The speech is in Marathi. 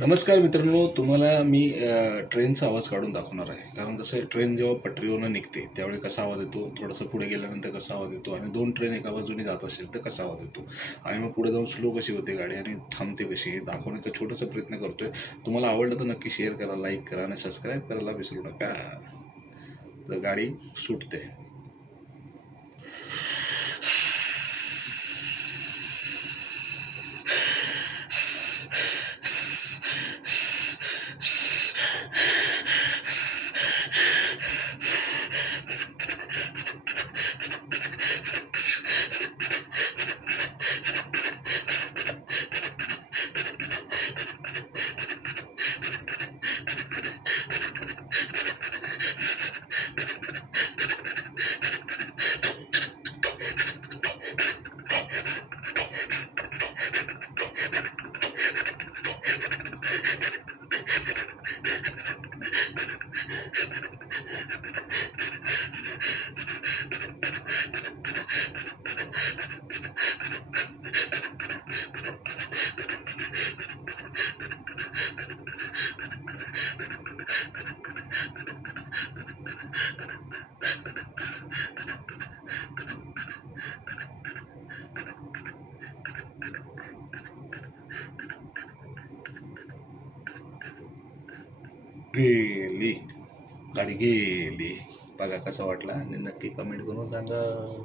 नमस्कार मित्रांनो, तुम्हाला मी ट्रेनचा आवाज काढून दाखवणार आहे. कारण कसं आहे, ट्रेन जेव्हा पटरीवरून निघते त्यावेळी कसा आवाज येतो, थोडंसं पुढे गेल्यानंतर कसा आवाज येतो आणि दोन ट्रेन एका बाजूने जात असेल तर कसा आवाज येतो आणि मग पुढे जाऊन स्लो कशी होते गाडी आणि थांबते कशी हे दाखवण्याचा छोटासा प्रयत्न करतोय. तुम्हाला आवडलं तर नक्की शेअर करा, लाईक करा आणि सबस्क्राईब करायला विसरू नका. तर गाडी सुटते. गेली गाडी गेली. बघा कसा वाटला आणि नक्की कमेंट करून सांगा.